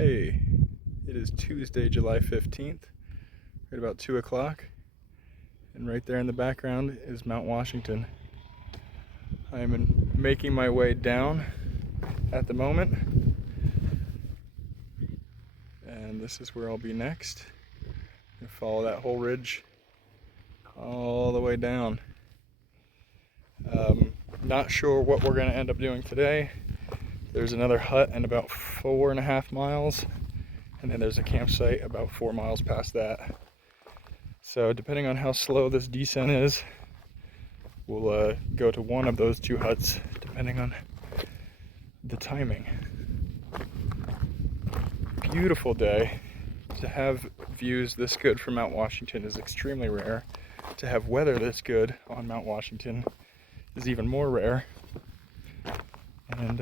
Hey, it is Tuesday, July 15th, right about 2 o'clock, and right there in the background is Mount Washington. I am making my way down at the moment, and this is where I'll be next. And follow that whole ridge all the way down. Not sure what we're going to end up doing today. There's another hut in about 4.5 miles. And then there's a campsite about 4 miles past that. So depending on how slow this descent is, we'll go to one of those two huts, depending on the timing. Beautiful day. To have views this good from Mount Washington is extremely rare. To have weather this good on Mount Washington is even more rare. And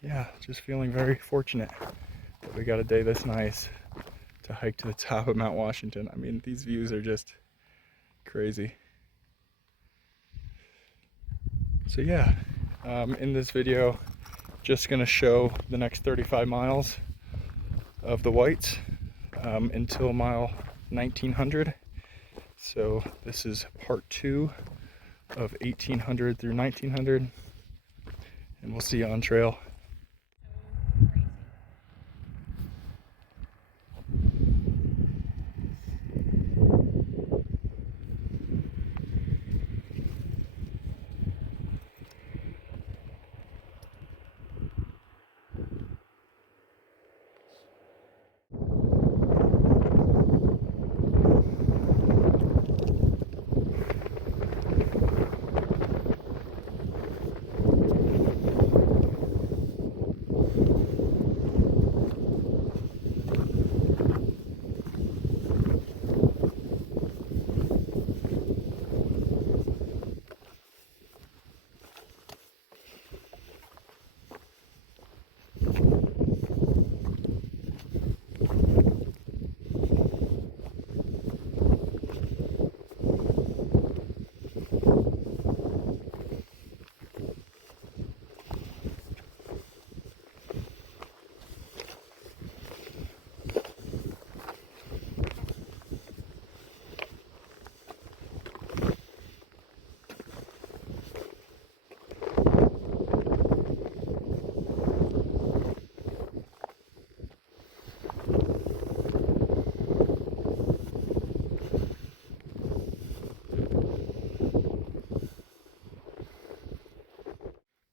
yeah, just feeling very fortunate that we got a day this nice to hike to the top of Mount Washington. I mean, these views are just crazy. So yeah, in this video, just gonna show the next 35 miles of the Whites until mile 1900. So this is part 2 of 1800 through 1900, and we'll see you on trail.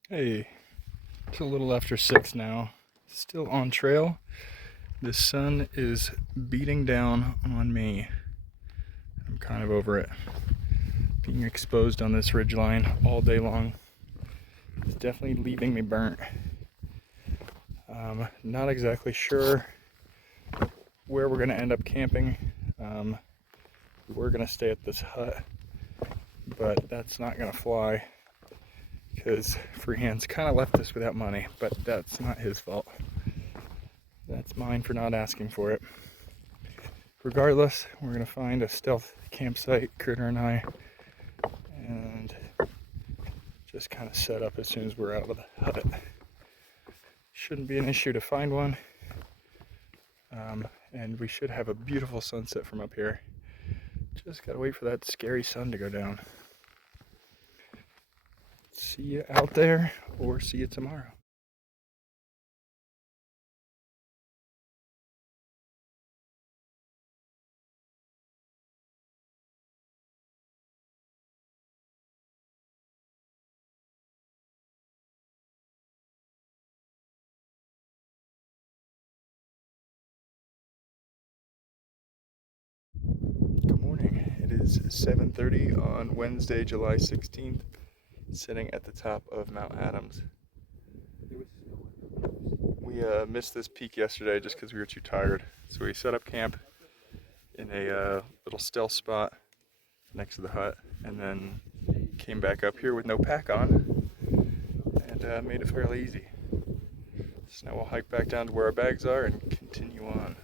Hey, it's a little after 6 now. Still on trail. The sun is beating down on me. I'm kind of over it. Being exposed on this ridgeline all day long is definitely leaving me burnt. Not exactly sure where we're going to end up camping. We're going to stay at this hut, but that's not going to fly because Freehand's kind of left us without money, but that's not his fault. That's mine for not asking for it. Regardless, we're going to find a stealth campsite, Critter and I, and just kind of set up as soon as we're out of the hut. Shouldn't be an issue to find one, and we should have a beautiful sunset from up here. Just gotta wait for that scary sun to go down. See you out there, or see you tomorrow. Good morning. It is 7:30 on Wednesday, July 16th, sitting at the top of Mount Adams. We missed this peak yesterday just because we were too tired. So we set up camp in a little stealth spot next to the hut, and then came back up here with no pack on, and made it fairly easy. So now we'll hike back down to where our bags are and continue on.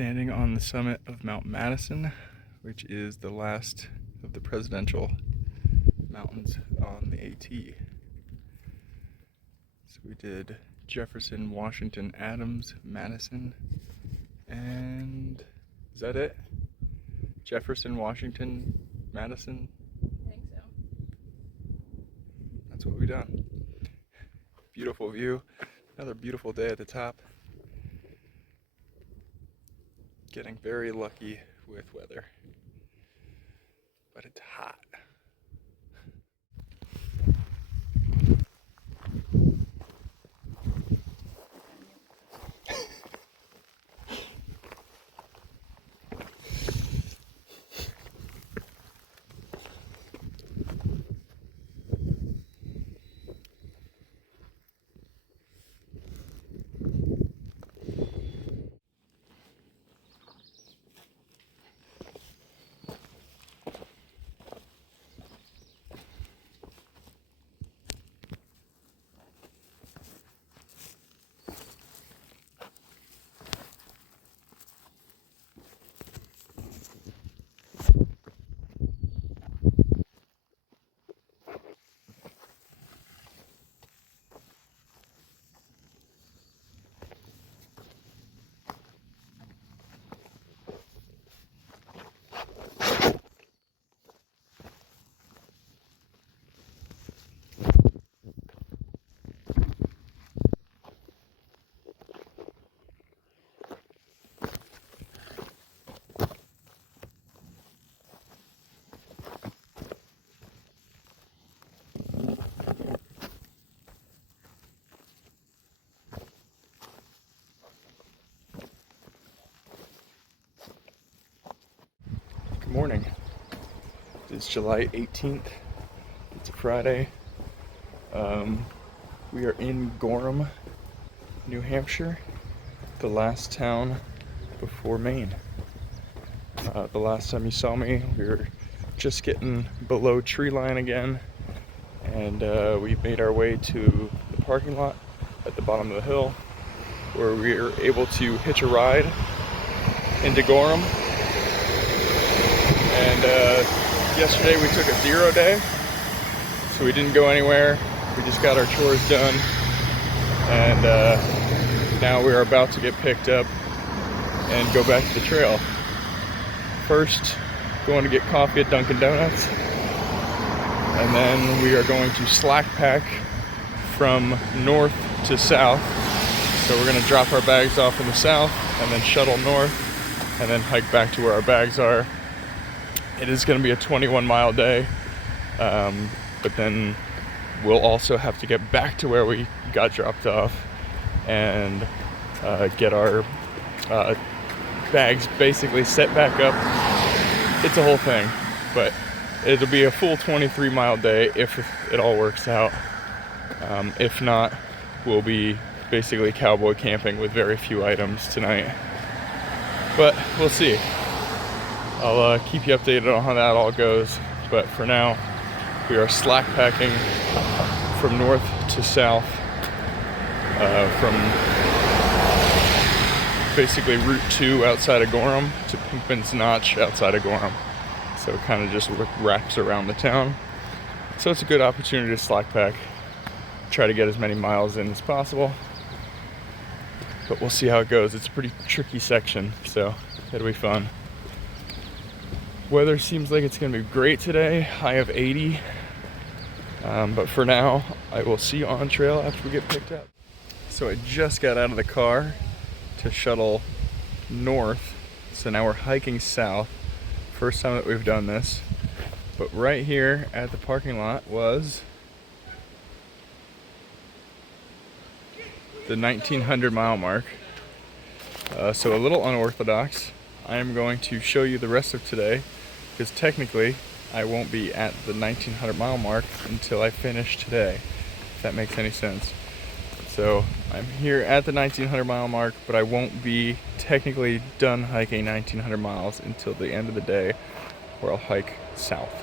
Standing on the summit of Mount Madison, which is the last of the presidential mountains on the AT. So we did Jefferson, Washington, Adams, Madison, and is that it? Jefferson, Washington, Madison? I think so. That's what we've done. Beautiful view. Another beautiful day at the top. Getting very lucky with weather, but it's hot. Good morning. It's July 18th. It's a Friday. We are in Gorham, New Hampshire, the last town before Maine. The last time you saw me, we were just getting below tree line again, and we made our way to the parking lot at the bottom of the hill, where we were able to hitch a ride into Gorham. And yesterday we took a 0 day, so we didn't go anywhere. We just got our chores done, and now we're about to get picked up and go back to the trail. First, going to get coffee at Dunkin' Donuts, and then we are going to slack pack from north to south. So we're going to drop our bags off in the south and then shuttle north and then hike back to where our bags are. It is going to be a 21-mile day, but then we'll also have to get back to where we got dropped off and get our bags basically set back up. It's a whole thing, but it'll be a full 23-mile day if it all works out. If not, we'll be basically cowboy camping with very few items tonight. But we'll see. I'll keep you updated on how that all goes. But for now, we are slack packing from north to south, from basically Route 2 outside of Gorham to Pinkman's Notch outside of Gorham. So it kind of just wraps around the town. So it's a good opportunity to slack pack, try to get as many miles in as possible. But we'll see how it goes. It's a pretty tricky section, so it'll be fun. Weather seems like it's going to be great today, high of 80. But for now, I will see you on trail after we get picked up. So I just got out of the car to shuttle north. So now we're hiking south. First time that we've done this. But right here at the parking lot was the 1900 mile mark. So a little unorthodox. I am going to show you the rest of today, because technically I won't be at the 1900 mile mark until I finish today, if that makes any sense. So I'm here at the 1900 mile mark, but I won't be technically done hiking 1900 miles until the end of the day, where I'll hike south.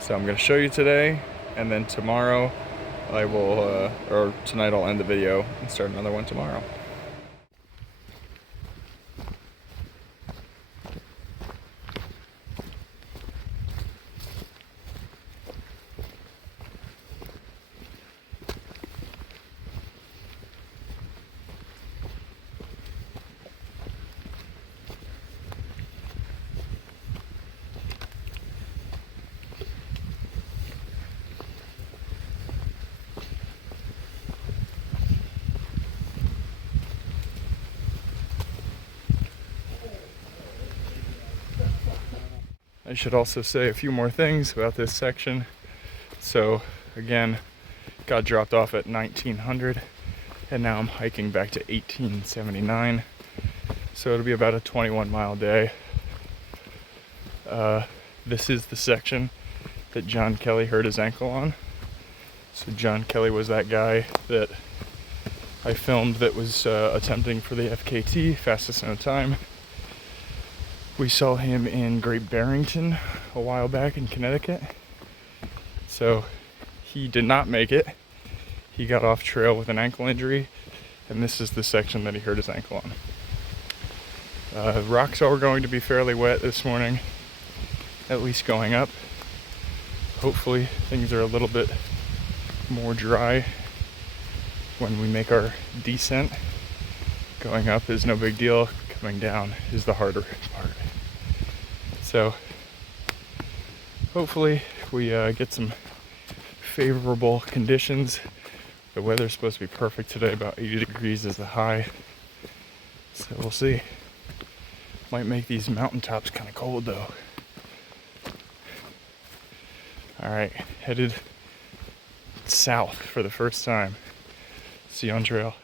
So I'm going to show you today, and then tomorrow I will, or tonight I'll end the video and start another one tomorrow. I should also say a few more things about this section. So again, got dropped off at 1900 and now I'm hiking back to 1879. So it'll be about a 21-mile day. This is the section that John Kelly hurt his ankle on. So John Kelly was that guy that I filmed that was attempting for the FKT, fastest known time. We saw him in Great Barrington a while back in Connecticut. So he did not make it. He got off trail with an ankle injury, and this is the section that he hurt his ankle on. Rocks are going to be fairly wet this morning, at least going up. Hopefully things are a little bit more dry when we make our descent. Going up is no big deal, coming down is the harder part. So hopefully we get some favorable conditions. The weather's supposed to be perfect today, about 80 degrees is the high. So we'll see. Might make these mountaintops kind of cold though. Alright, headed south for the first time. See you on trail.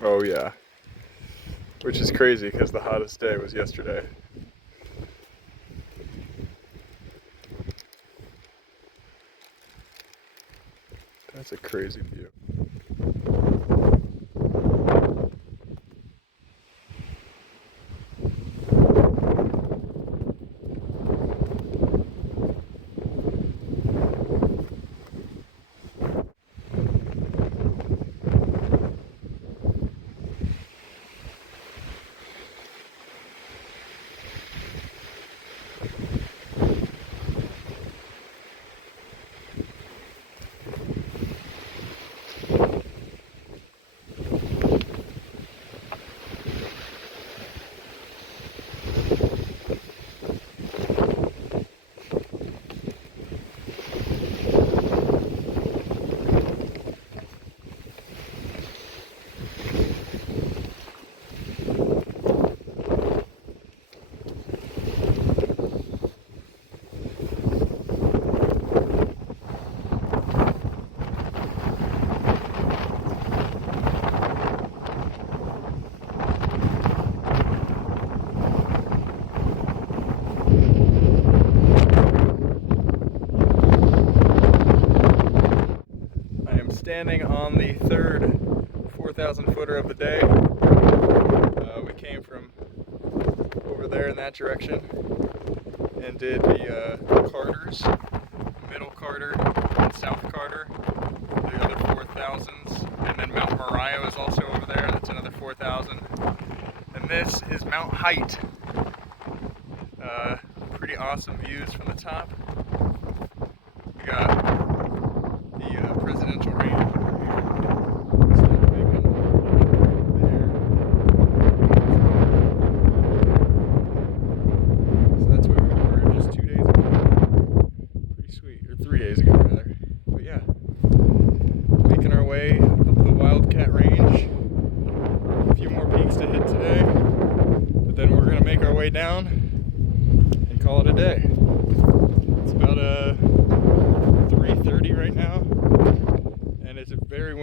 Oh yeah, which is crazy because the hottest day was yesterday. That's a crazy view. Standing on the third 4,000 footer of the day. We came from over there in that direction and did the Carters, Middle Carter and South Carter, the other 4,000s, and then Mount Moriah is also over there, that's another 4,000. And this is Mount Height. Pretty awesome views from the top. We got the presidential range over here. So big one there. So that's where we were just 2 days ago.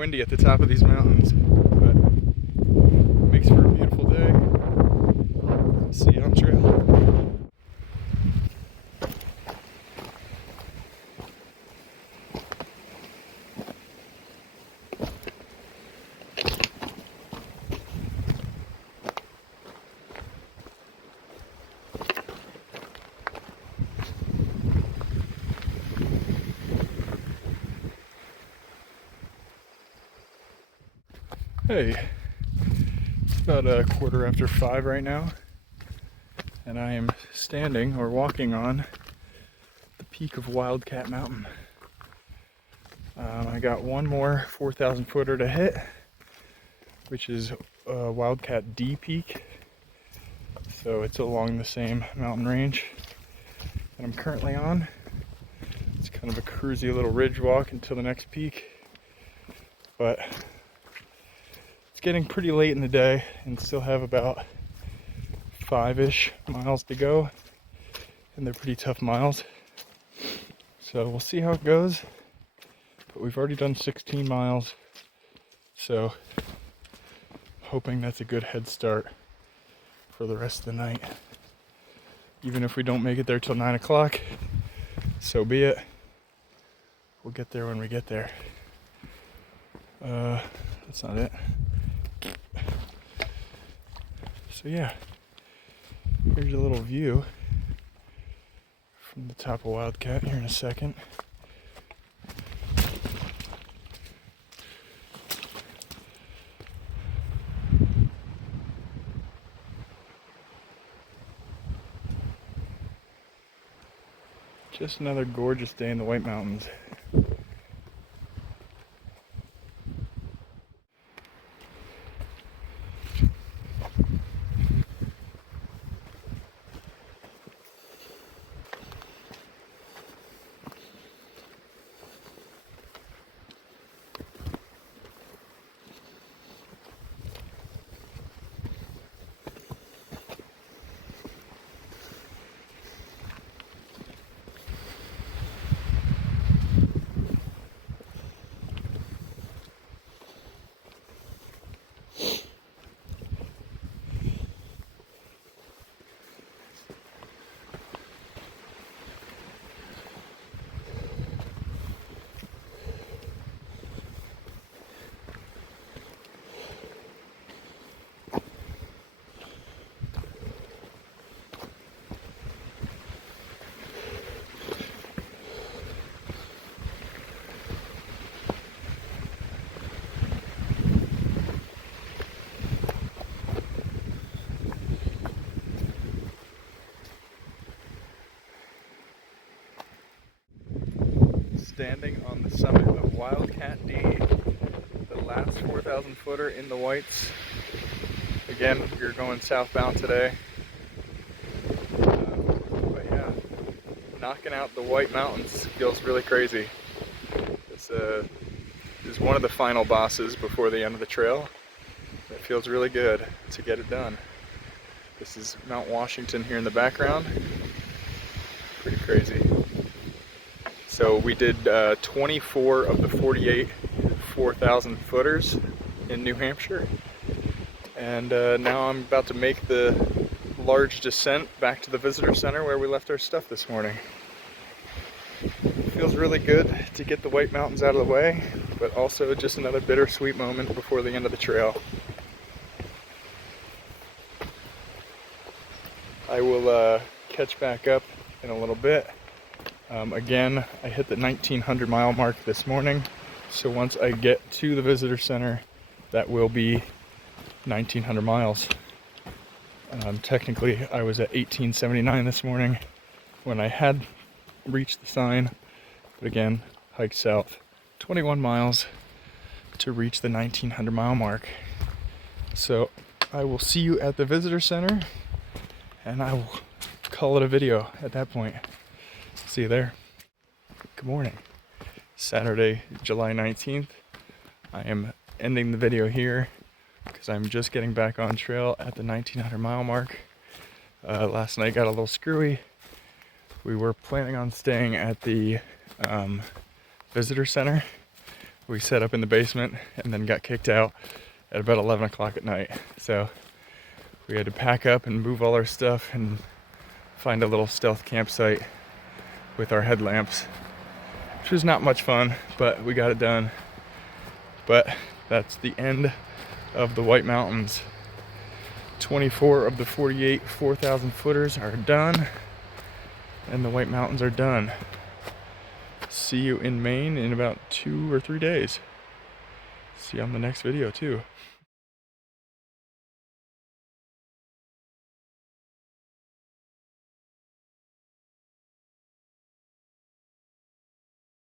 windy at the top of these mountains, but it makes for a beautiful day. See you on trail. Hey, it's about 5:15 right now, and I am standing or walking on the peak of Wildcat Mountain. I got one more 4,000 footer to hit, which is Wildcat D peak, so it's along the same mountain range that I'm currently on. It's kind of a cruisy little ridge walk until the next peak, but it's getting pretty late in the day and still have about 5-ish miles to go, and they're pretty tough miles, so we'll see how it goes. But we've already done 16 miles, so hoping that's a good head start for the rest of the night. Even if we don't make it there till 9 o'clock, so be it. We'll get there when we get there. That's not it. So yeah, here's a little view from the top of Wildcat here in a second. Just another gorgeous day in the White Mountains. Standing on the summit of Wildcat D, the last 4,000 footer in the Whites. Again, you're going southbound today. But yeah, knocking out the White Mountains feels really crazy. This is one of the final bosses before the end of the trail. It feels really good to get it done. This is Mount Washington here in the background. Pretty crazy. So we did 24 of the 48 4,000 footers in New Hampshire, and now I'm about to make the large descent back to the visitor center where we left our stuff this morning. It feels really good to get the White Mountains out of the way, but also just another bittersweet moment before the end of the trail. I will catch back up in a little bit. Again, I hit the 1,900 mile mark this morning, so once I get to the visitor center, that will be 1,900 miles. Technically, I was at 1,879 this morning when I had reached the sign, but again, hiked south 21 miles to reach the 1,900 mile mark. So I will see you at the visitor center, and I will call it a video at that point. See you there. Good morning. Saturday, July 19th. I am ending the video here because I'm just getting back on trail at the 1,900 mile mark. Last night got a little screwy. We were planning on staying at the visitor center, we set up in the basement and then got kicked out at about 11 o'clock at night. So we had to pack up and move all our stuff and find a little stealth campsite with our headlamps, which was not much fun, but we got it done. But that's the end of the White Mountains. 24 of the 48 4,000 footers are done, and the White Mountains are done. See you in Maine in about 2 or 3 days. See you on the next video too.